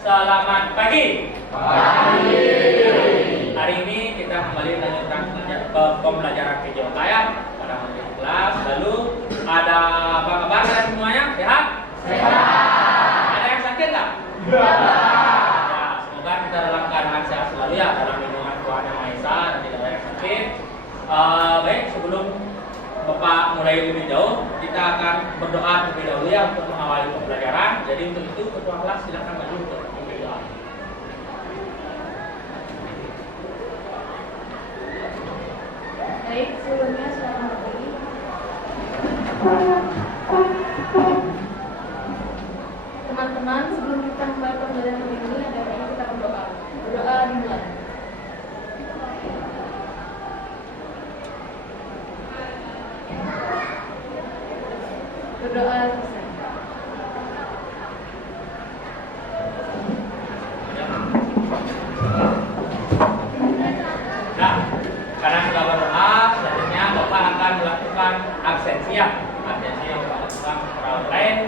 Selamat pagi. Pagi. Hari ini kita kembali melanjutkan pembelajaran videokayak pada materi kelas. Lalu ada apa kabar kalian semuanya? Sehat? Sehat. Ada yang sakit nggak? Tidak. Ya, semoga kita dalam keadaan sehat selalu ya, dalam lindungan Tuhan Yang Maha Esa dan tidak ada yang sakit. Baik, sebelum Bapak mulai lebih jauh, kita akan berdoa terlebih dahulu ya untuk mengawali pembelajaran. Jadi untuk itu ketua kelas silakan maju untuk berdoa. Baik, sebelumnya selamat pagi. Teman-teman, sebelum kita mulai pembelajaran hari ini, ada baiknya kita berdoa. Berdoa dimulai. Berdoa selesai. Nah, karena sudah berdoa, selanjutnya Bapak akan melakukan absensi ya. Absensi yang Bapak lakukan secara online,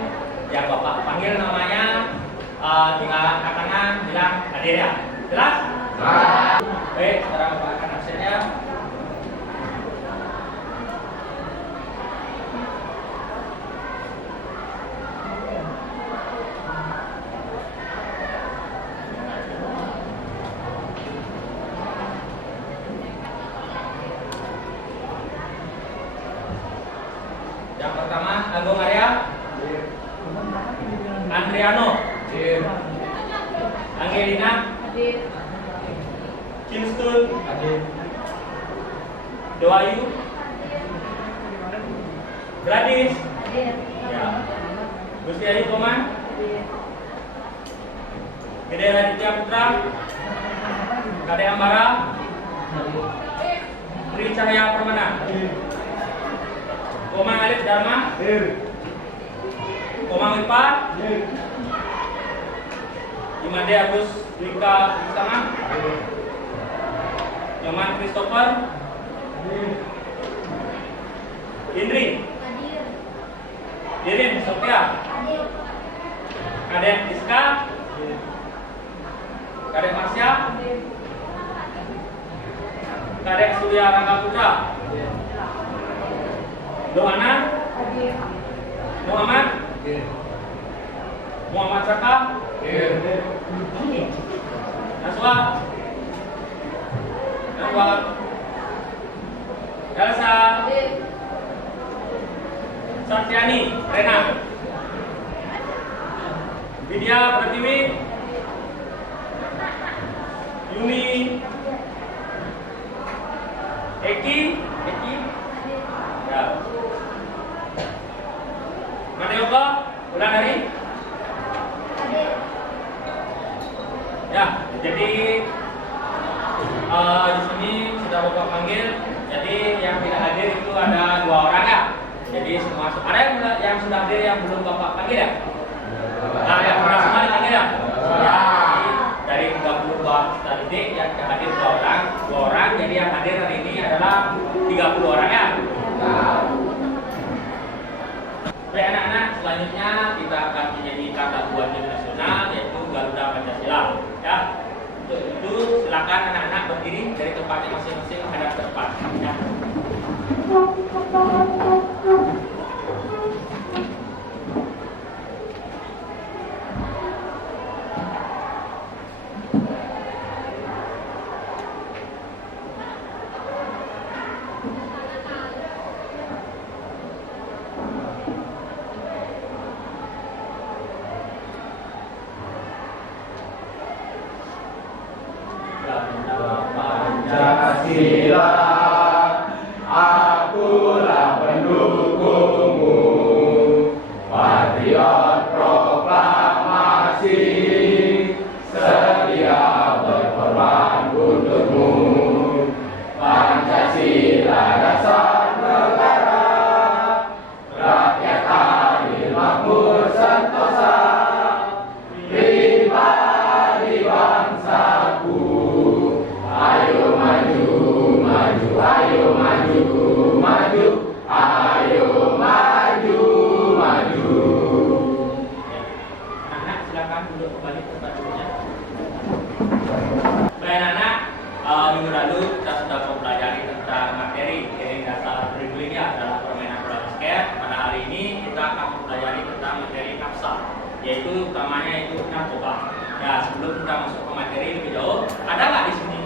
yang Bapak panggil namanya, tinggal angkat tangan, bilang hadir ya. Jelas? Baik, sekarang Bapak akan absen ya. Yang pertama, Agung Arya, Andriano, Angelina, Hadir. Kingston, Doayu, Gladys, Hadir. ya, Gusti Ayu Koman, Hadir. Gede Raditya Putra, Kade Ambara, Tri Cahaya Permana, Komang Alif Dharma, Komang Wipat, Imade Agus Wika Istana, Nyoman Christopher, Indri, Hadir. Dirin Sophia, Hadir. Kadek Iska, Kadek Marsya, Hadir. Kadek Surya Rangga Putra, Doana, Hadir. Muhammad, Muhammad Saka, Naswa, Elsa, Hadir. Satyani, Rena, Widya Pratiwi, Yuni, Eki, ya, Madeoka, Wulandari, ya. Jadi di sini sudah Bapak panggil. Jadi yang tidak hadir itu ada 2 orang ya. Jadi semua ada yang sudah hadir yang belum Bapak panggil ya. Nah, yang pernah semua dipanggil ya. Ya. Dari 32 peserta didik yang hadir 2 orang. Jadi yang hadir hari ini adalah 30 orang ya. Baik anak-anak, selanjutnya kita akan menyanyikan lagu wajib nasional yaitu Garuda Pancasila. Ya. Untuk itu silakan anak-anak berdiri dari tempatnya masing-masing menghadap ke depan. Ya. Pancasila, akulah pendukungmu, patriot proklamasi, setia berkorban untukmu. Pancasila dasar negara, rakyat adil makmur sentosa, pribadi bangsaku. Ayo maju, maju, ayo maju, maju, ayo maju, maju. silakan duduk kembali ke tempat duduknya. Baik anak, minggu lalu kita sudah mempelajari tentang materi dasar dribbling ya dalam permainan bola basket. Pada hari ini kita akan mempelajari tentang materi kapsa, yaitu utamanya itu narkoba. Ya, sebelum kita masuk ke materi lebih jauh, ada nggak di sini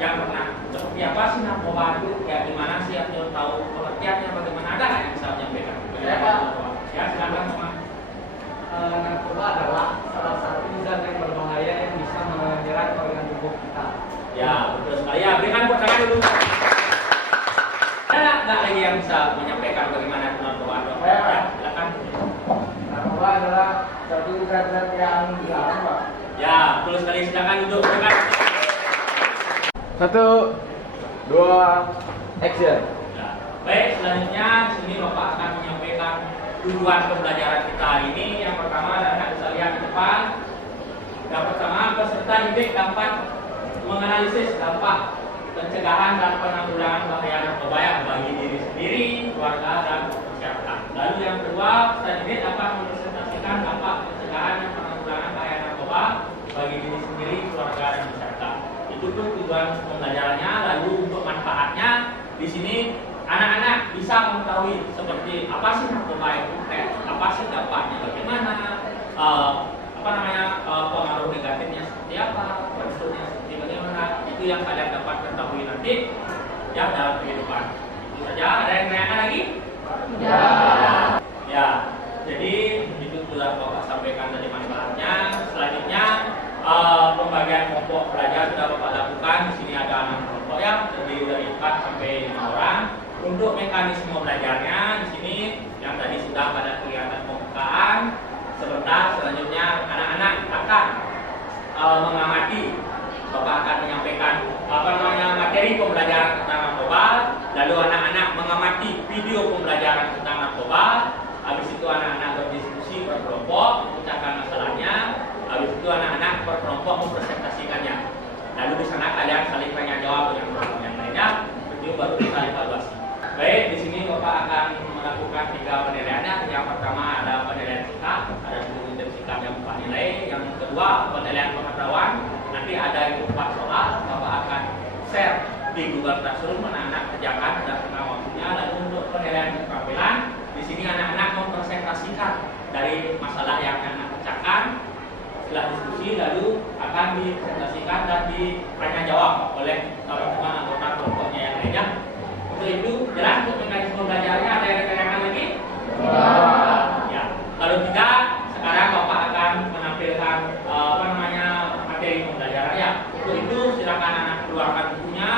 yang pernah seperti apa sih narkoba itu? Ya gimana sih atau tahu pengertiannya bagaimana? Ada nggak yang bisa menyampaikan? Saya, Pak. Ya silakan Mas. Narkoba adalah salah satu zat yang berbahaya yang bisa menyerang organ tubuh kita. Ya betul sekali. Ya berikan tepuk tangan dulu. Ada nggak lagi yang bisa menyampaikan bagaimana itu narkoba? Saya, Pak. Ya, silakan. Narkoba adalah suatu zat-zat yang dilarang, Pak. Ya betul sekali. Silakan duduk. Silakan. 1, 2, action. Ya. Baik, selanjutnya di sini Bapak akan menyampaikan tujuan pembelajaran kita hari ini. Yang pertama adalah bisa lihat di depan. Yang pertama, peserta didik dapat menganalisis dampak pencegahan dan penanggulangan bahaya narkoba bagi diri sendiri, keluarga, dan masyarakat. Lalu yang kedua, peserta didik dapat mempresentasikan dampak pencegahan dan penanggulangan bahaya narkoba bagi diri sendiri, keluarga, dan masyarakat. Itu tuh tujuan pembelajarannya. Lalu untuk manfaatnya di sini anak-anak bisa mengetahui seperti apa sih narkoba itu, apa sih dampaknya, bagaimana, pengaruh negatifnya seperti apa, bentuknya seperti bagaimana. Itu yang kalian dapat ketahui nanti ya dalam kehidupan. Itu saja. Ada yang menanyakan lagi? Ya. Ya. Jadi itu sudah Bapak sampaikan tadi manfaatnya. Selanjutnya pembagian kelompok belajar sudah Bapak lakukan. Di sini ada 6 kelompok ya, terdiri dari 4 sampai 5 orang. Untuk mekanisme belajarnya di sini yang tadi sudah pada kelihatan pembukaan. Sebentar, selanjutnya anak-anak akan mengamati. Bapak akan menyampaikan materi pembelajaran tentang narkoba. Lalu anak-anak mengamati video pembelajaran tentang narkoba. Habis itu anak-anak berdiskusi per kelompok, memecahkan masalahnya. Habis itu anak-anak per kelompok mempresentasikannya. Lalu di sana kalian saling tanya jawab dengan kelompok yang lainnya. Itu baru kita evaluasi. Baik, di sini Bapak akan melakukan 3 penilaiannya. Yang pertama ada penilaian sikap, ada 7 sikap yang 4 nilai. Yang kedua penilaian pengetahuan. Nanti ada itu 4 soal. Bapak akan share di Google Classroom, anak-anak kerjakan ada setengah waktunya. Lalu untuk penilaian keterampilan, di sini anak-anak mempresentasikan dari masalah yang anak pecahkan. Setelah diskusi lalu akan dipresentasikan dan ditanya jawab oleh teman-teman anggota kelompoknya yang lainnya. Untuk itu jelas untuk mekanisme belajarnya. Ada yang ditanyakan lagi? Ya. Kalau tidak, sekarang Bapak akan menampilkan materi pembelajarannya. Untuk itu silakan anak keluarkan bukunya,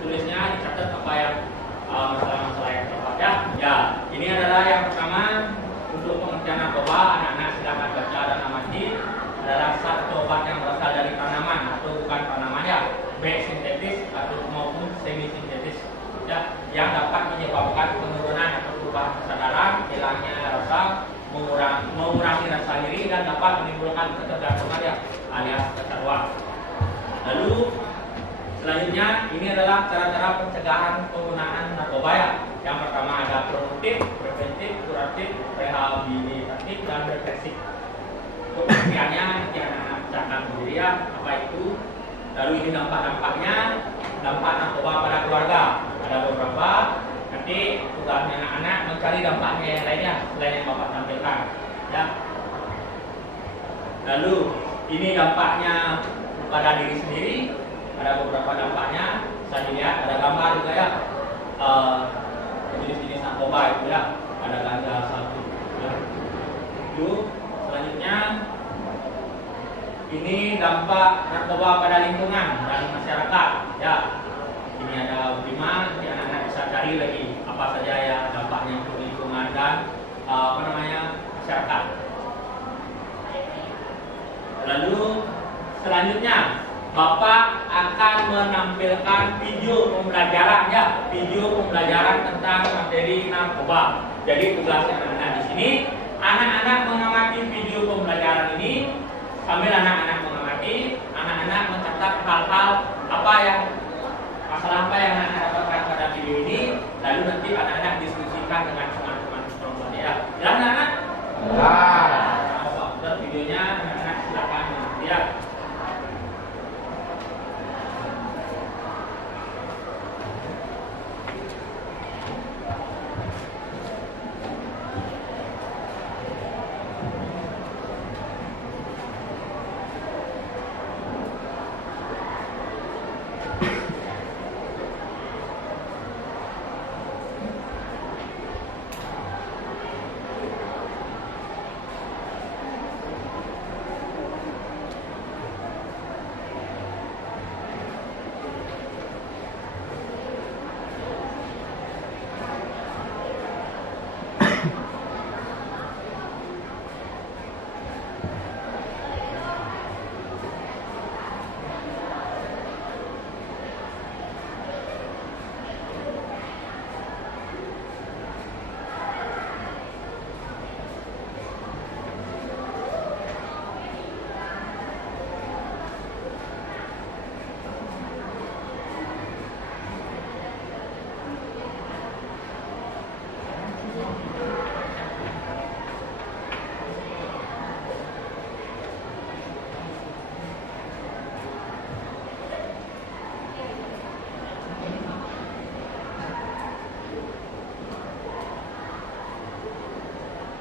tulisnya, dicatat apa yang masalah-masalah yang tepat ya. Ya, ini adalah yang pertama untuk pengertian narkoba. Anak-anak silakan baca dan amati. Adalah zat obat yang berasal dari tanaman atau bukan tanamannya, baik sintetis atau maupun semi sintetis ya, yang dapat menyebabkan penurunan atau perubahan kesadaran, hilangnya rasa, mengurangi rasa nyeri, dan dapat menimbulkan ketergantungan ya, alias kecanduan. Lalu selanjutnya ini adalah cara-cara pencegahan penggunaan narkoba ya. Yang pertama ada promotif, preventif, kuratif, rehabilitatif, dan represif. Pengertiannya nanti anak-anak bacakan sendiri ya, apa itu. Lalu ini dampak-dampaknya, dampak narkoba pada keluarga. Ada beberapa, nanti tugasnya anak-anak mencari dampaknya yang lainnya selain yang Bapak tampilkan ya. Lalu ini dampaknya pada diri sendiri, ada beberapa dampaknya. Bisa dilihat, ada gambar juga ya, jenis-jenis narkoba itu ya, ada ganja 1 ya. Itu selanjutnya ini dampak narkoba pada lingkungan dan masyarakat ya. Ini ada 5, nanti anak-anak bisa cari lagi apa saja ya dampaknya untuk lingkungan dan masyarakat. Lalu selanjutnya Bapak akan menampilkan video pembelajaran ya, video pembelajaran tentang materi narkoba. Jadi tugasnya anak-anak di sini, anak-anak mengamati video pembelajaran ini. Sambil anak-anak mengamati, anak-anak mencatat hal-hal masalah apa yang anak-anak dapatkan pada video ini. Lalu nanti anak-anak diskusikan dengan teman-teman kelompoknya. Jelas anak-anak? Videonya anak-anak silakan silakan lihat.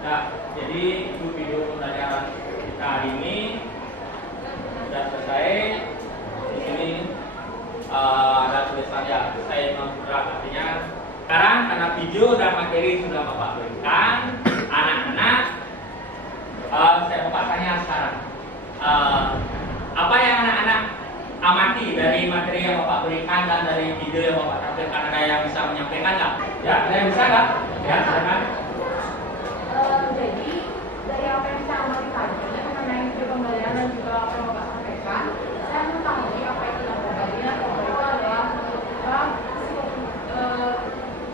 Nah, jadi itu video pembelajaran kita hari ini sudah selesai. Di sini ada tulisannya, saya membuat artinya. Sekarang karena video dan materi sudah Bapak berikan, anak-anak, saya Bapak tanya sekarang, apa yang anak-anak amati dari materi yang Bapak berikan dan dari video yang Bapak tampilkan? Ada yang bisa menyampaikan nggak? Ya, ada yang bisa nggak? Ya, silakan. Jadi dari apa yang saya amati tadi mengenai video pembelajaran dan juga apa yang Bapak sampaikan, saya mengetahui apa itu narkoba. Jadi narkoba itu adalah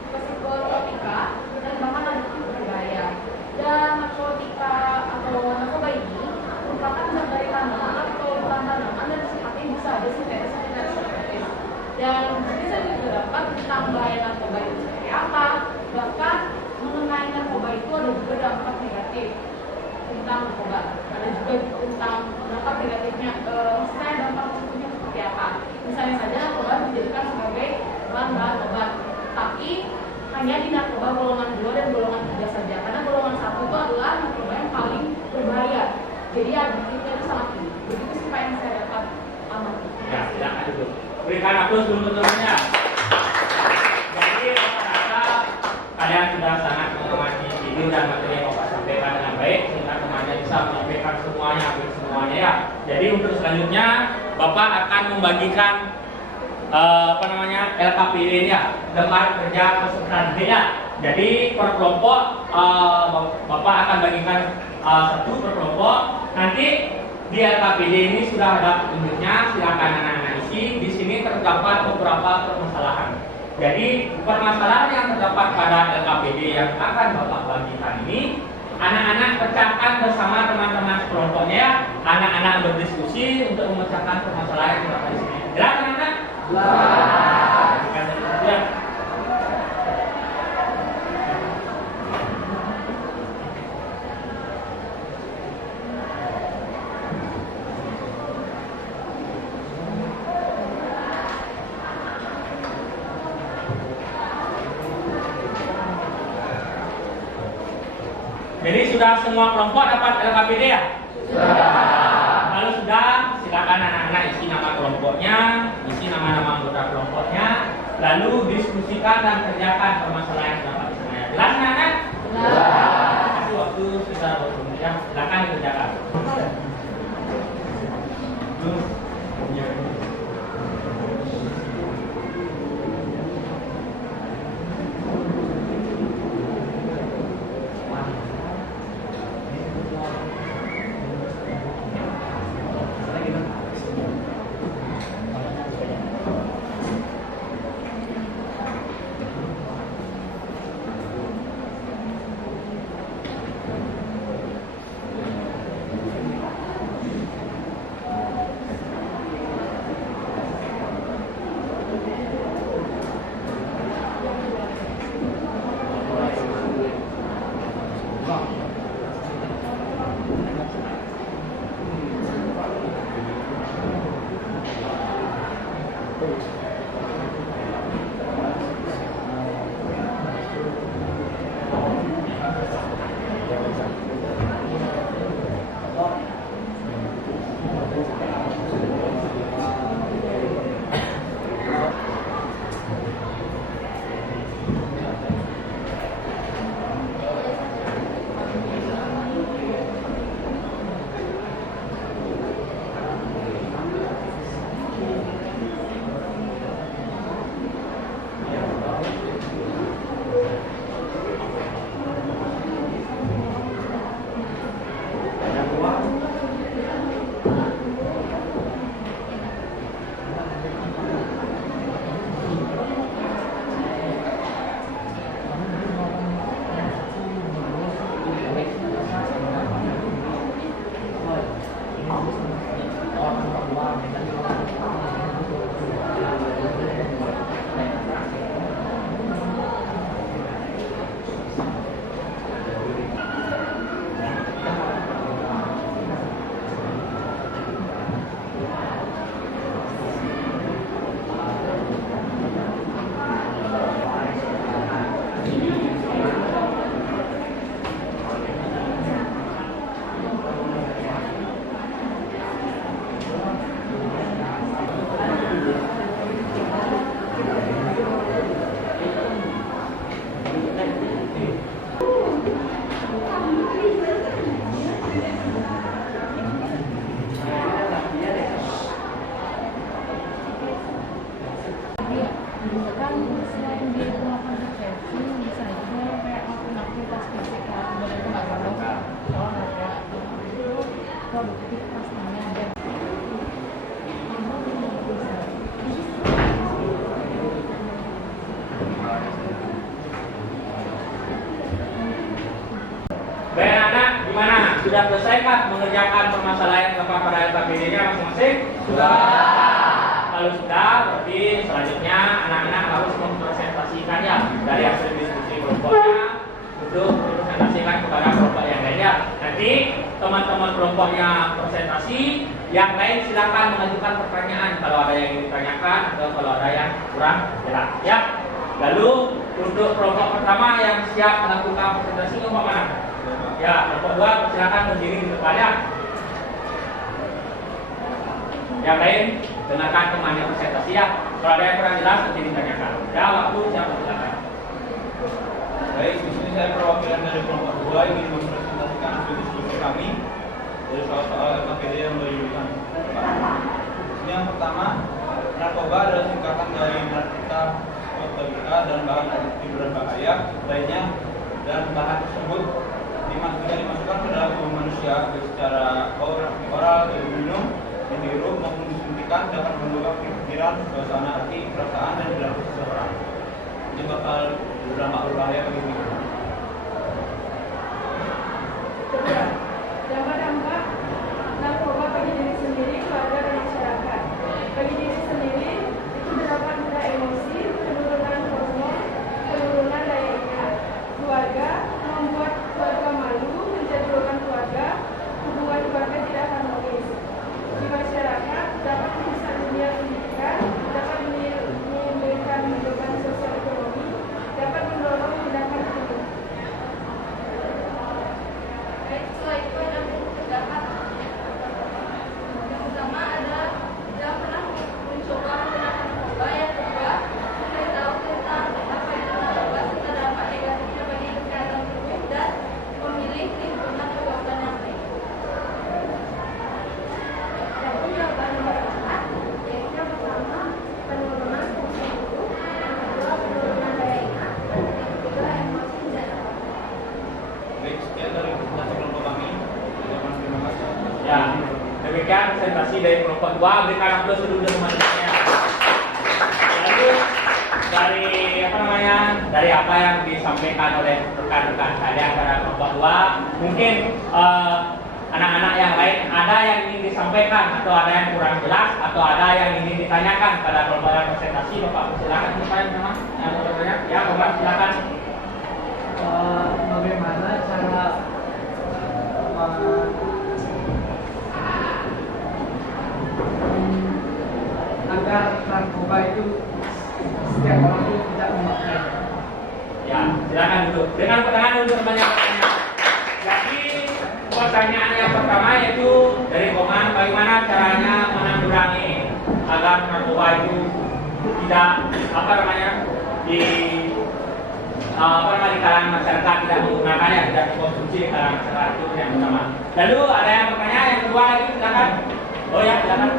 psikotropika dan bahkan adiktif berbahaya. Dan narkotika atau narkoba ini merupakan zat dari tanaman atau bukan tanaman dan sifatnya bisa ada sintetis atau tidak sintetis. Dan jadi saya juga dapat tentang bahaya narkoba itu seperti apa, bahkan mengenai narkoba itu ada juga dampak negatif tentang narkoba, ada juga tentang dampak negatifnya. Saya dampak positifnya seperti apa? Misalnya saja narkoba dijadikan sebagai bahan obat, tapi hanya di narkoba golongan 2 dan golongan 3 saja, karena golongan 1 itu adalah narkoba yang paling berbahaya. Jadi adiktifnya itu sangat tinggi. Begitu sih Pak yang saya dapat amati. Ya, silakan dulu. Berikan aplaus dulu teman-temannya. Jadi rata-rata kalian sudah sangat mengamati video dan materi yang Bapak sampaikan dengan baik, sehingga temannya bisa menyampaikan semuanya, hampir semuanya ya. Jadi untuk selanjutnya Bapak akan membagikan LKPD ini ya, lembar kerja peserta didik ya. Jadi per kelompok Bapak akan bagikan satu per kelompok. Nanti di LKPD ini sudah ada petunjuknya, silakan anak-anak isi. Di sini terdapat beberapa permasalahan. Jadi permasalahan yang terdapat pada LKPD yang akan Bapak bagikan ini, anak-anak pecahkan bersama teman-teman kelompoknya ya. Anak-anak berdiskusi untuk memecahkan permasalahan yang terdapat di sini. Jelas anak-anak? Ya. Jadi sudah semua kelompok dapat LKPD ya? Sudah. Kalau sudah, silakan anak-anak isi nama kelompoknya, isi nama-nama anggota kelompoknya, lalu diskusikan dan kerjakan permasalahan yang dapat di sana. Jelas anak-anak? Jelas. Kasih waktu sekitar 20 menit ya. Silakan dikerjakan. Kan selain dia melakukan depresi, bisa juga kayak melakukan aktivitas fisik yang sebenarnya itu nggak terlalu kalau nggak kayak itu produktif pastinya dan Baik anak, gimana? Sudah selesaikah mengerjakan permasalahan pada LKPD-nya masing-masing? Kalau sudah, berarti selanjutnya anak-anak harus mempresentasikannya dari hasil diskusi kelompoknya untuk dipresentasikan kepada kelompok yang lainnya. Nanti teman-teman kelompoknya presentasi, yang lain silakan mengajukan pertanyaan kalau ada yang ingin ditanyakan atau kalau ada yang kurang jelas. Ya. Lalu untuk kelompok pertama yang siap melakukan presentasi kelompok mana? Ya, kelompok 2 silakan berdiri di depannya. Yang lain dengarkan temannya presentasi ya. Kalau ada yang kurang jelas nanti ditanyakan. Ya, waktu siapa silakan. Baik, di sini saya perwakilan dari kelompok 2 ingin mempresentasikan hasil diskusi kami dari soal-soal LKPD yang berjurusan. Ini yang pertama, narkoba adalah singkatan dari narkotika, narkotika dan bahan adiktif berbahaya lainnya, dan bahan tersebut tidak dimasukkan ke dalam tubuh manusia baik secara oral, minum, dihirup maupun disuntikan dapat mengubah pikiran, suasana hati, perasaan dan perilaku seseorang. Ini bakal berdampak berbahaya bagi kita. dampak narkoba bagi diri sendiri, keluarga dan masyarakat. Bagi diri sendiri itu dapat mencegah emosi, penurunan hormon, penurunan daya ingat. Keluarga membuat keluarga malu, menjatuhkan keluarga, hubungan keluarga tidak harmonis. Di masyarakat dapat merusak dunia pendidikan, dapat menimbulkan beban sosial ekonomi, dapat mendorong tindakan kriminal. Setelah itu ada terdapat yang pertama adalah yang pernah mencoba menggunakan narkoba. Yang kedua, memberitahu tentang apa itu narkoba serta dampak negatifnya bagi kesehatan tubuh dan memilih lingkungan pergaulan yang baik. Adapun jawaban nomor 4, yaitu yang pertama penurunan fungsi tubuh, yang kedua penurunan daya ingat, dan yang ketiga emosi tidak dapat. Baik, sekian dari presentasi kelompok kami. Terima kasih. Ya, demikian presentasi dari kelompok 2. Berikan aplaus dulu teman-temannya. Lalu dari apa yang disampaikan oleh rekan-rekan saya pada kelompok 2, mungkin anak-anak yang lain ada yang ingin disampaikan atau ada yang kurang jelas atau ada yang ingin ditanyakan pada kelompok yang presentasi. Bapak silakan yang bertanya. Ya, Bapak silakan. Bagaimana cara agar narkoba itu setiap orang itu tidak memakai. Ya, silakan duduk. Dengan pertanyaan untuk banyak pertanyaan. Jadi, buat pertanyaan yang pertama yaitu dari Koman, bagaimana caranya menanggulangi agar narkoba itu tidak di kalangan masyarakat tidak menggunakannya, tidak dikonsumsi di kalangan masyarakat, itu yang pertama. Lalu ada yang bertanya yang kedua lagi, silakan. Oh ya, silakan.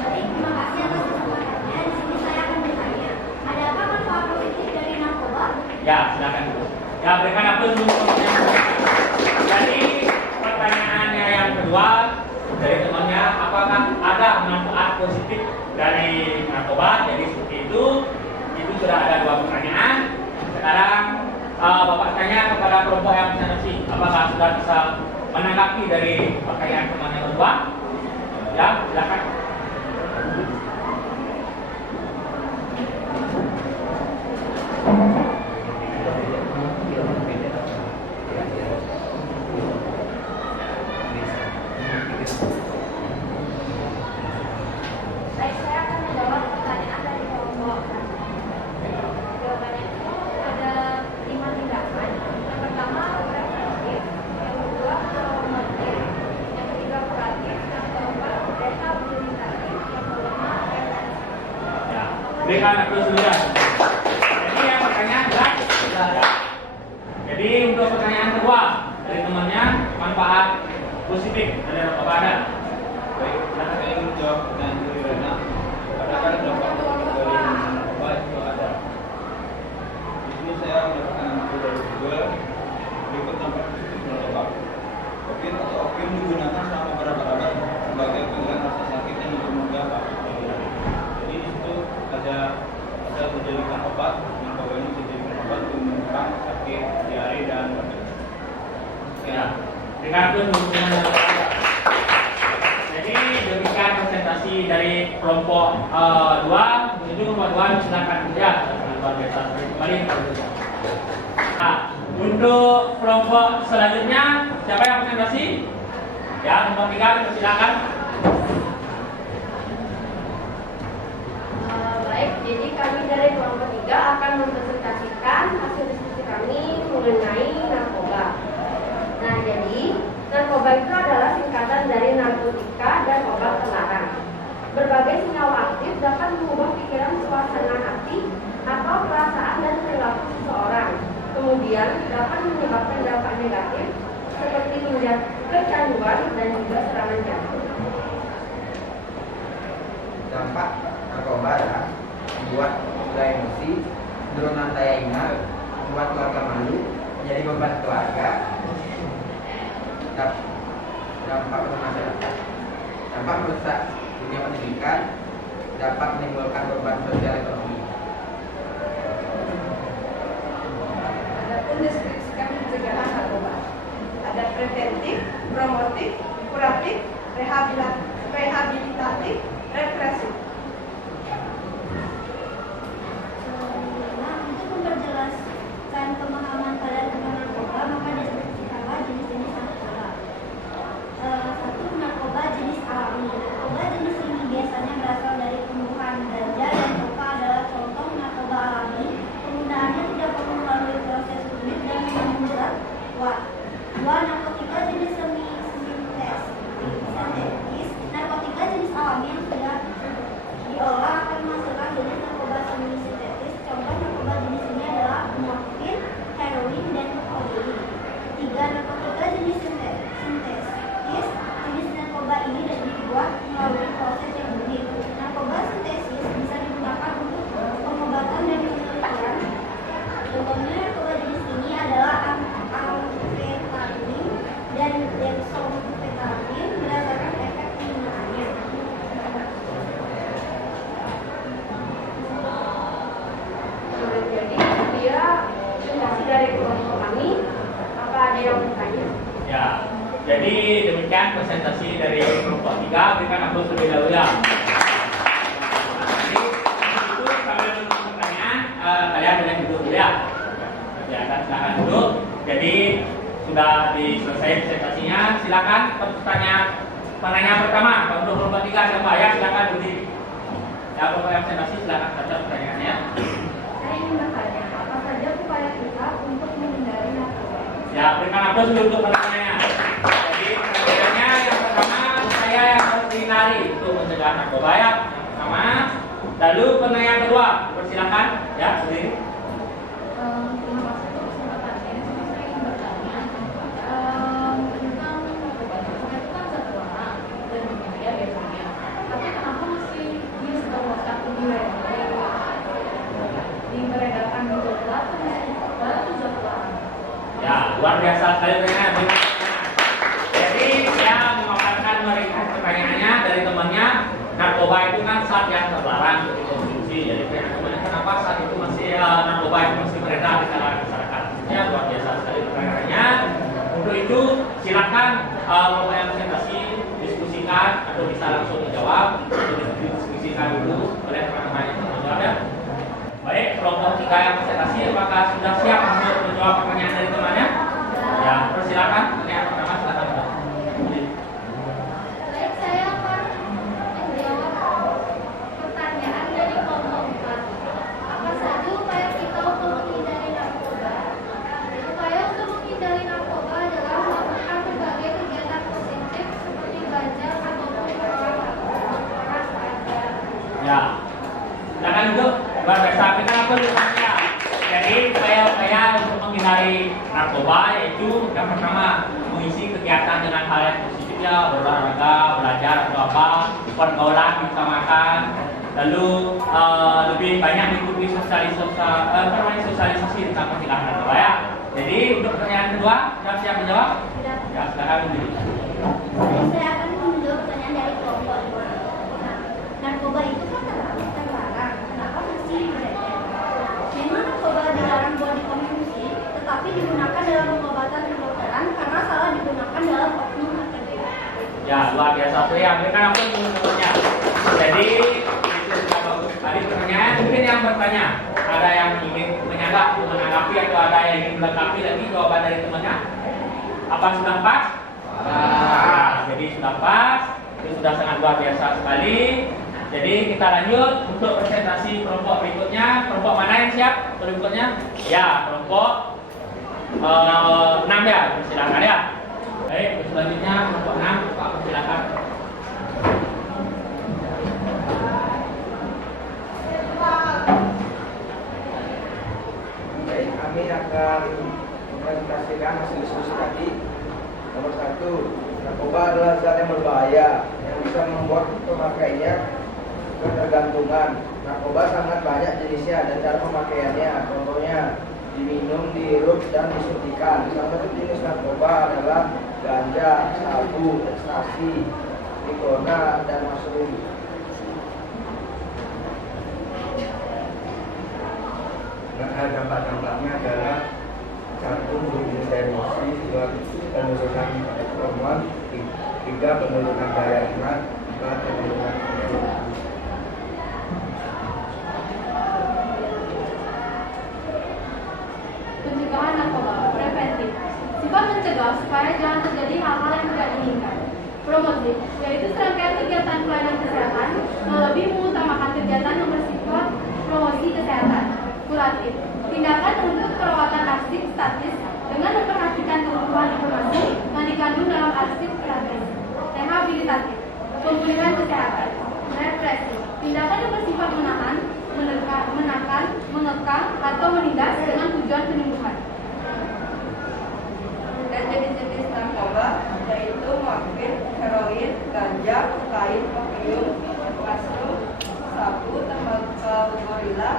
Baik, terima kasih atas kesempatannya. Di sini saya akan bertanya, ada apa manfaat positif dari narkoba? Ya, silakan. Ya, berikan aku dulu pertanyaan. Jadi pertanyaannya yang kedua dari temannya, apakah ada manfaat positif dari narkoba? Jadi seperti itu sudah ada dua pertanyaan. Sekarang Bapak tanya kepada kelompok yang presentasi, apakah sudah bisa menanggapi dari pertanyaan teman yang kedua? Ya, silakan. Baik, saya akan menjawab pertanyaan dari kelompok. Jawabannya itu ada 5 tindakan. Yang pertama preventif, yang kedua promotif, yang ketiga kuratif, yang keempat rehabilitatif, yang kelima preventif. Ya, berikan aku sudah. Jadi yang pertanyaan jelas. Ya. Jadi untuk pertanyaan kedua dari temannya, manfaat positif dari narkoba ada. Baik, saya ingin menjawab pertanyaan dari Rena. Adakah dampak positif dari narkoba? Itu ada. Di sini saya mendapatkan info dari Google. Berikut dampak positif narkoba. Kokain atau opium digunakan selama berabad-abad sebagai penghilang rasa sakit yang mempermudah pengguna. Jadi di situ ada dijadikan obat. Narkoba ini dijadikan obat untuk menyembuhkan sakit, diare dan batuk. Ya, dengan itu teman-teman. Jadi demikian presentasi dari kelompok 2 menuju kelompok 2, silakan kerja luar biasa kembali. Nah, untuk kelompok selanjutnya siapa yang presentasi? Ya, kelompok 3 silakan. Baik, jadi kami dari kelompok 3 akan mempresentasikan hasil diskusi kami mengenai narkoba. Nah, jadi narkoba itu adalah singkatan dari narkotika dan obat terlarang. Berbagai senyawa aktif dapat mengubah pikiran, suasana hati, atau perasaan dan perilaku seseorang. Kemudian dapat menyebabkan dampak negatif seperti hingga kecanduan dan juga serangan jantung. Dampak narkoba adalah membuat gula emosi, cenderung daya ingat, membuat keluarga malu, menjadi beban keluarga. Dampak ke masyarakat, dampak merusak dunia pendidikan, dapat menimbulkan beban sosial ekonomi. Adapun deskripsikan pencegahan narkoba, ada preventif, promotif, kuratif, rehabilitatif, represif. Nah, untuk memperjelaskan pemahaman kalian tentang narkoba, maka deskripsikanlah jenis-jenis narkoba. 1. Narkoba jenis alami. Narkoba jenis ini biasanya berasal dari tumbuhan. Ganja dan coka adalah contoh narkoba alami. Penggunaannya tidak perlu melalui proses rumit dan memberat kuat. 2. Narkotika jenis sintetis. Narkotika jenis alami yang sudah diolah akan menghasilkan jenis narkoba semi sintetis. Contoh narkoba jenis ini adalah morfin, heroin, dan kokain. 3. Narkotika jenis sintetis. Jenis narkoba ini dibuat melalui proses yang unik. Narkoba sintesis bisa digunakan untuk pengobatan dan penelitian. Contohnya narkoba jenis ini adalah amfetamin dan dextromethorphan berdasarkan efek penggunaannya. Jadi dia presentasi dari kelompok kami. Apa ada yang bertanya? Ya, jadi demikian presentasi dari kelompok 3. Berikan aplaus terlebih dahulu ya. Jadi itu sambil menunggu pertanyaan, kalian boleh duduk dulu ya. Silakan duduk. Jadi sudah selesai presentasinya. Silakan pertanyaan pertama untuk kelompok 3 siapa ya? Silakan berdiri. Ya, kelompok yang presentasi silakan baca pertanyaannya. Saya ingin bertanya, apa saja upaya kita untuk menghindari narkoba? Ya, berikan aplaus dulu untuk pertanyaannya. dihindari untuk mencegah narkoba ya. Yang pertama. Lalu pertanyaan kedua, persilakan ya sendiri. Terima kasih untuk kesempatannya. Saya ingin bertanya tentang narkoba itu kan zat terlarang dan berbahaya biasanya. Tapi kenapa masih disebarluaskan diberedarkan di Jawa Barat itu zat terlarang? Ya, luar biasa sekali pertanyaan. Jadi saya memaparkan pertanyaannya dari temannya. Narkoba itu kan zat yang terlarang untuk dikonsumsi. Jadi kenapa saat itu masih narkoba itu masih beredar di kalangan masyarakat? Ya, luar biasa sekali pertanyaannya. Untuk itu silakan Bapak yang presentasi diskusikan atau bisa langsung dijawab. Diskusikan dulu oleh teman-teman yang menjawab ya. Baik, kelompok 3 yang presentasi apakah sudah siap untuk menjawab pertanyaan dari temannya? Ya, persilakan. Pertanyaan pertama silakan. Baik, saya akan menjawab pertanyaan dari kelompok 4. Apa saja upaya kita untuk menghindari narkoba? Upaya untuk menghindari narkoba adalah melakukan berbagai kegiatan positif seperti belajar ataupun berolahraga saja. Ya, silakan duduk. Luar biasa, kita langsung ditanya. Jadi upaya-upaya untuk menghindari narkoba yaitu yang pertama mengisi kegiatan dengan hal yang positif ya, berolahraga, belajar atau apa, pergaulan bersamakan, lalu lebih banyak mengikuti sosialisasi tentang pencegahan narkoba ya. Jadi untuk pertanyaan kedua, sudah siap menjawab? Ya, silakan dulu. Saya akan menjawab pertanyaan dari kelompok 5. Nah, narkoba itu kan terlarang. Kenapa masih beredar? Memang narkoba dilarang buat dikonsumsi, tetapi digunakan dalam pengobatan kedokteran karena salah digunakan dalam oknum tertentu. Ya, luar biasa sekali. Berikan aku menurutnya. Jadi itu sudah bagus. Tadi pertanyaan mungkin yang bertanya, ada yang ingin menanggapi atau ada yang ingin melengkapi lagi jawaban dari temannya? Apa sudah pas? Jadi sudah pas. Itu sudah sangat luar biasa sekali. Jadi kita lanjut untuk presentasi kelompok berikutnya. Kelompok mana yang siap? Berikutnya? Ya, kelompok 6 ya. Silakan ya. Baik, selanjutnya kelompok 6, Pak, silakan. Baik, kami akan mempresentasikan hasil diskusi tadi. Nomor 1, narkoba adalah zat yang berbahaya yang bisa membuat pemakainya ketergantungan. Narkoba sangat banyak jenisnya dan cara pemakaiannya. Contohnya diminum, dihirup, dan disuntikan. Salah satu jenis narkoba adalah ganja, sabu, ekstasi, trigona, dan mushroom. Dampak-dampaknya adalah 1. Menurunkan emosi, 2. Penurunan hormon, 3. Penurunan daya ingat, 4. Penurunan emosi. Pencegahan narkoba, preventif. Sifat mencegah supaya jangan terjadi hal-hal yang tidak diinginkan. Promotif, yaitu serangkaian kegiatan pelayanan kesehatan, lebih mengutamakan kegiatan yang bersifat promosi kesehatan. Kuratif, tindakan untuk perawatan arsip statis dengan memperhatikan kebutuhan informasi yang dikandung dalam arsip statis. Rehabilitatif, pemulihan kesehatan. Represi, tindakan yang bersifat menahan, menekan, mengekang, atau menindas dengan tujuan penyembuhan. Dan jenis-jenis narkoba yaitu morfin, heroin, ganja, kokain, opium, mushroom, sabu, tembakau gorila,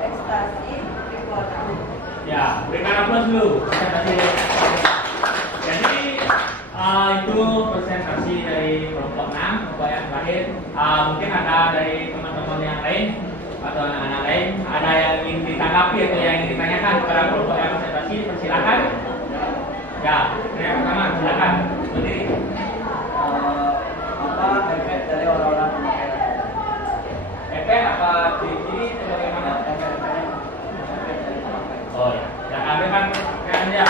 ekstasi, trigona. Ya, berikan aplaus dulu. Jadi itu presentasi dari kelompok 6, kelompok yang terakhir. Mungkin ada dari teman-teman yang lain atau anak-anak lain, ada yang ingin ditanggapi atau yang ingin ditanyakan kepada kelompok yang presentasi, persilakan. Ya, yang pertama silakan berdiri. Apa efek dari orang-orang memakai narkoba? Efek apa ciri-ciri atau bagaimana? Oh ya, silakan berikan ya.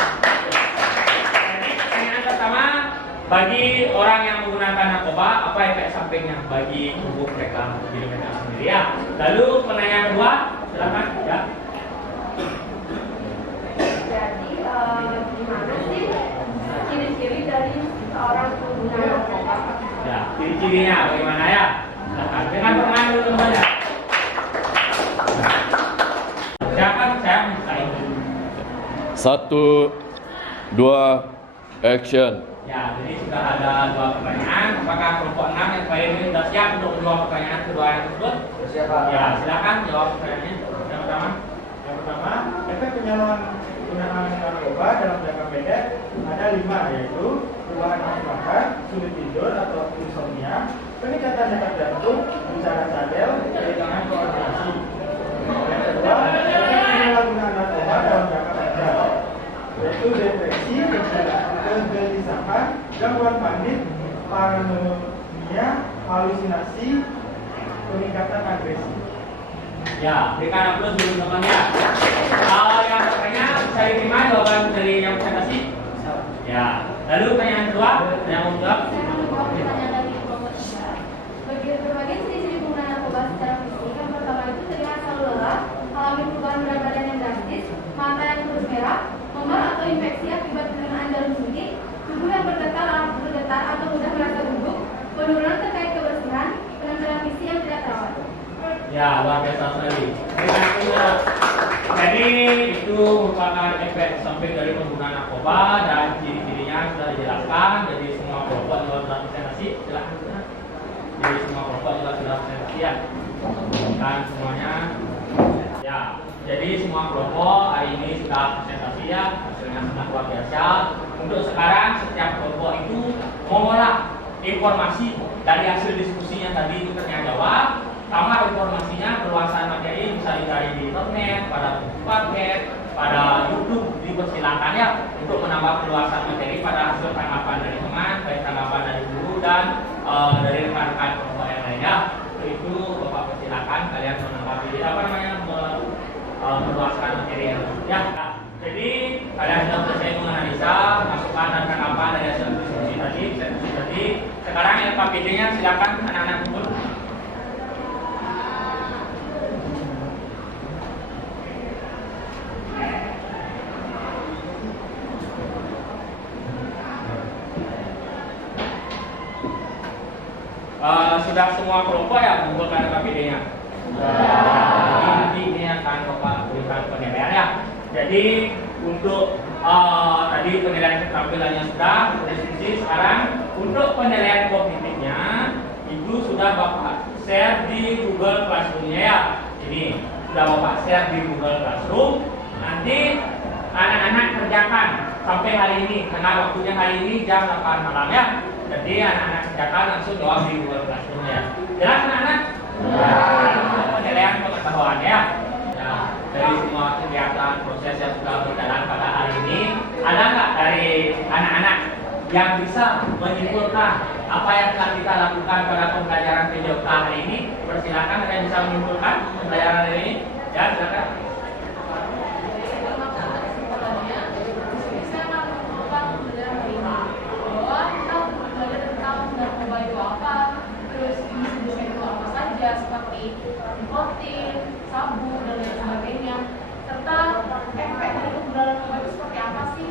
Jadi pertanyaan pertama, bagi orang yang menggunakan narkoba, apa efek sampingnya bagi tubuh mereka, diri mereka sendiri ya? Lalu pertanyaan kedua, silakan ya. Jadi gimana sih ciri-ciri dari seorang pengguna narkoba? Ya, ciri-cirinya bagaimana ya? Silakan dengan permainan dulu semuanya. Siapa saya mulai? 1, 2, action. Ya, jadi sudah ada 2 pertanyaan. Apakah kelompok 6 yang kali ini sudah siap untuk 2 pertanyaan kedua yang tersebut? Siap, Pak. Ya, silakan jawab pertanyaannya. Yang pertama. Yang pertama, efek penggunaan narkoba dalam jangka pendek ada 5, yaitu perubahan nafsu makan, sulit tidur atau insomnia, peningkatan detak jantung, bicara cadel, kehilangan koordinasi. Yang kedua, efek penyalahgunaan narkoba dalam jangka panjang, yaitu depresi, kegelisahan, gangguan panik, paranoia, halusinasi, peningkatan agresi. Ya, berikan aplaus dulu temannya. Yang bertanya saya terima jawaban dari yang presentasi. Ya, lalu pertanyaan kedua yang mau jawab. Saya mau menjawab pertanyaan dari kelompok 3. Berbagai ciri-ciri penggunaan narkoba secara fisik. Yang pertama itu terlihat selalu lelah, alami perubahan berat badan yang drastis, mata yang terus merah, memar atau infeksi akibat penggunaan jarum suntik, tubuh yang bergetar atau mudah merasa gugup, penurunan terkait kebersihan, penampilan fisik yang tidak terawat. Ya, luar biasa sekali. Jadi itu merupakan efek samping dari penggunaan narkoba dan ciri-cirinya sudah dijelaskan. Jadi semua kelompok juga sudah presentasi. Silakan. Jadi semua kelompok juga sudah presentasi ya. Dan semuanya. Ya. Jadi semua kelompok hari ini sudah presentasi ya. Hasilnya sangat luar biasa. Untuk sekarang setiap kelompok itu mengolah informasi dari hasil diskusinya tadi itu ternyata jawab. Sama informasinya berluasan materi bisa dicari di internet, pada paket, pada YouTube, dipersilakan ya untuk menambah perluasan materi pada hasil tanggapan dari teman, baik tanggapan dari guru dan dari rekan-rekan kelompok yang lainnya. Itu Bapak persilakan kalian menambah meluaskan materi yang ya. Nah, jadi kalian sudah selesai menganalisa masukan dan tanggapan dari hasil diskusi tadi. Sekarang LKPD-nya silakan anak-anak kumpul. Sudah semua kelompok ya mengumpulkan KPD-nya. Nanti ini akan Bapak berikan penilaian ya. Jadi untuk tadi penilaian keterampilannya sudah diskusi. Sekarang untuk penilaian kognitifnya itu sudah Bapak share di Google Classroom-nya ya. Ini sudah Bapak share di Google Classroom. Nanti anak-anak kerjakan sampai hari ini karena waktunya hari ini jam 8 malam ya. Jadi anak-anak kerjakan langsung jawab di Google Classroom ya. Jelas anak-anak? Penilaian pengetahuan ya. Dari semua kegiatan proses yang sudah berjalan pada hari ini, ada nggak dari anak-anak yang bisa menyimpulkan apa yang telah kita lakukan pada pembelajaran PJOK hari ini? Persilakan, ada yang bisa menyimpulkan pembelajaran hari ini? Ya, silakan. Seperti nikotin, sabu, dan lain sebagainya, serta efek dari penggunaan narkoba itu seperti apa sih?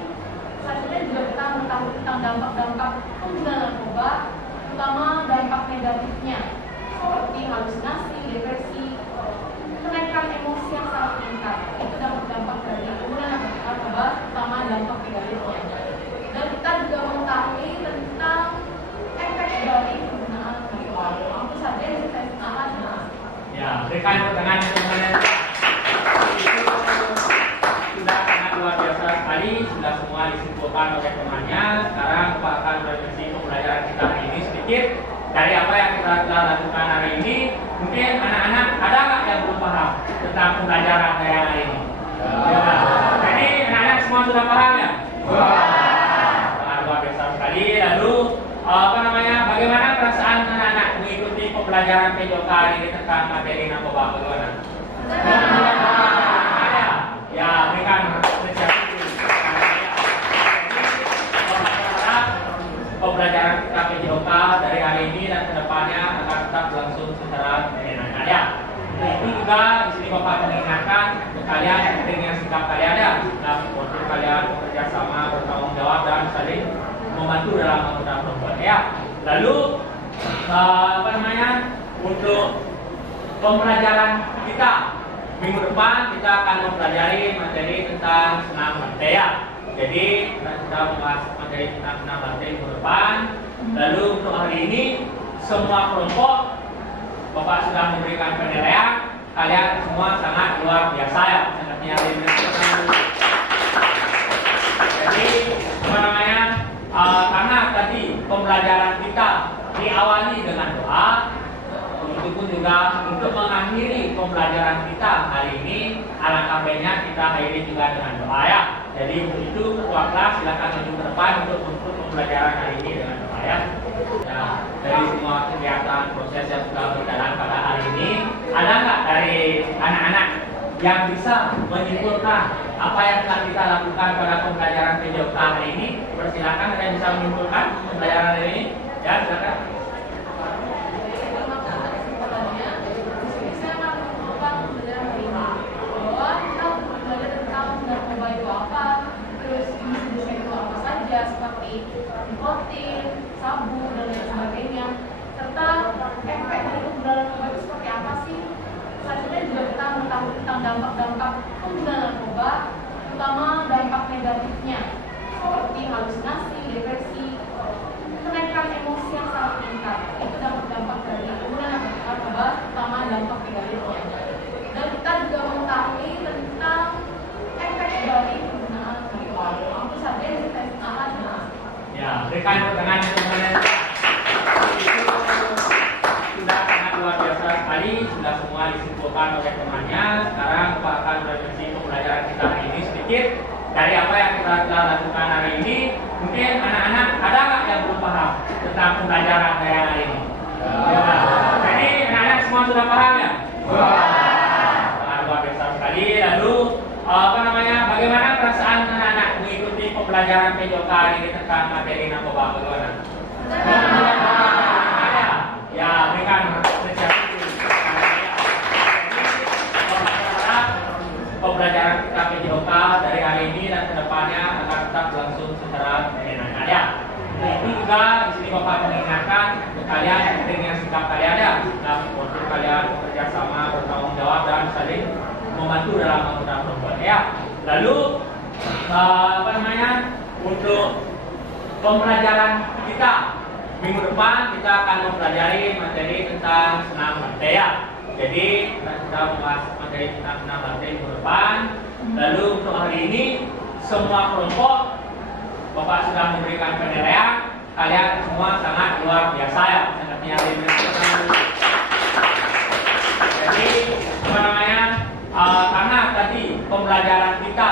Selanjutnya juga kita mengetahui tentang dampak-dampak penggunaan narkoba, terutama dampak negatifnya, seperti halusinasi, depresi, kenaikan emosi yang sangat meningkat. Itu dampak-dampak dari penggunaan narkoba, terutama dampak negatifnya. Dan kita juga mengetahui tentang efek dari penggunaan narkoba. Itu saja yang saya katakan. Ya, berikan pertengahan semuanya. Itu sudah sangat luar biasa sekali, sudah semua disimpulkan oleh temannya. Sekarang Pak akan merevisi pembelajaran kita hari ini sedikit dari apa yang kita telah lakukan hari ini. Mungkin anak-anak ada nggak yang belum paham tentang pembelajaran dari hari ini? Ya. Jadi anak-anak semua sudah paham ya? Sangat luar biasa sekali. Lalu bagaimana perasaan anak-anak mengikuti pembelajaran PJOK ini tentang materi narkoba? Bagaimana? Ya, berikan apresiasi. Pembelajaran kita PJOK dari hari ini dan kedepannya akan tetap berlangsung secara menyenangkan ya. Itu juga di sini Bapak mengingatkan kalian dengan sikap kalian ya, dan untuk kalian bekerja sama, bertanggung jawab dan saling membantu dalam anggota kelompok ya. Lalu untuk pembelajaran kita minggu depan kita akan mempelajari materi tentang senam lantai. Jadi kita membahas materi tentang senam lantai minggu depan. Lalu untuk hari ini semua kelompok Bapak sudah memberikan penilaian. Kalian semua sangat luar biasa ya. Sangatnya jadi karena tadi pembelajaran kita diawali dengan doa, begitupun juga untuk mengakhiri pembelajaran kita hari ini, alangkah baiknya kita akhiri juga dengan doa ya. Jadi untuk itu ketua kelas silakan maju ke depan untuk menutup pembelajaran hari ini dengan doa ya. Nah, dari semua kegiatan proses yang sudah berjalan pada hari ini, ada nggak dari anak-anak yang bisa menyimpulkan apa yang telah kita lakukan pada pembelajaran PJOK hari ini? Persilakan, ada yang bisa menyimpulkan pembelajaran hari ini? Ya, silakan. Seperti nikotin, sabu, dan lain sebagainya, serta efek dari penggunaan narkoba itu seperti apa sih? Selanjutnya juga kita mengetahui tentang dampak-dampak penggunaan narkoba, terutama dampak negatifnya, seperti halusinasi, depresi, kenaikan emosi yang sangat meningkat. Itu dampak-dampak dari penggunaan narkoba, terutama dampak negatifnya. Dan kita juga mengetahui tentang efek dari penggunaan narkoba. Apa saja yang kita akan Ya, berikan dengan semuanya. Itu sudah sangat luar biasa sekali, sudah semua disimpulkan oleh temannya. Sekarang Bapak akan merevisi pembelajaran kita hari ini sedikit dari apa yang kita telah lakukan hari ini. Mungkin anak-anak ada nggak yang belum paham tentang pembelajaran saya hari ini? Ya. Jadi anak-anak semua sudah paham ya? Luar biasa sekali. Lalu bagaimana perasaan anak-anak mengikuti pembelajaran PJOK ini tentang materi narkoba? Bagaimana? Ya, berikan apresiasi. Pembelajaran kita PJOK dari hari ini dan kedepannya akan tetap berlangsung secara menyenangkan ya. Itu juga di sini Bapak mengingatkan ke kalian yang dengan sikap kalian ya, dan untuk kalian bekerja sama, bertanggung jawab dan saling membantu dalam menggunakan perempuan ya. Lalu untuk pembelajaran kita minggu depan kita akan mempelajari materi tentang senam lantai ya. Jadi kita membahas materi tentang senam lantai minggu depan. Lalu untuk hari ini semua kelompok Bapak sudah memberikan penilaian. Kalian semua sangat luar biasa ya. Sangatnya jadi karena tadi pembelajaran kita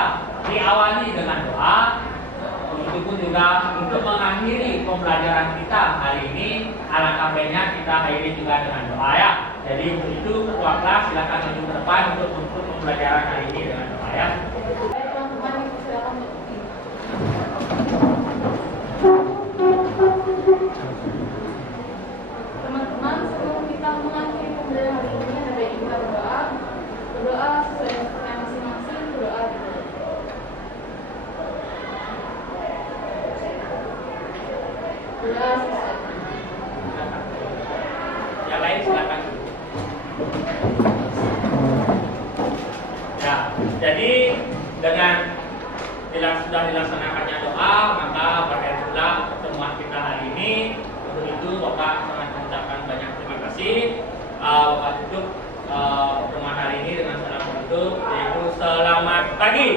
diawali dengan doa, begitupun juga untuk mengakhiri pembelajaran kita hari ini, alangkah baiknya kita akhiri juga dengan doa ya. Jadi untuk itu ketua kelas silakan maju ke depan untuk menutup pembelajaran hari ini dengan doa ya. Teman-teman silakan mengikuti. Teman-teman, sebelum kita mengakhiri pembelajaran hari ini, ada baiknya kita berdoa sesuai dengan masing-masing, berdoa gitu. Berdoa sesuai. Yang lain silakan. Ya, jadi dengan sudah dilaksanakannya doa, maka berakhirlah pertemuan kita hari ini. Untuk itu Bapak sangat mengucapkan banyak terima kasih. Bapak tutup pertemuan hari ini dengan salam penutup, yaitu selamat pagi.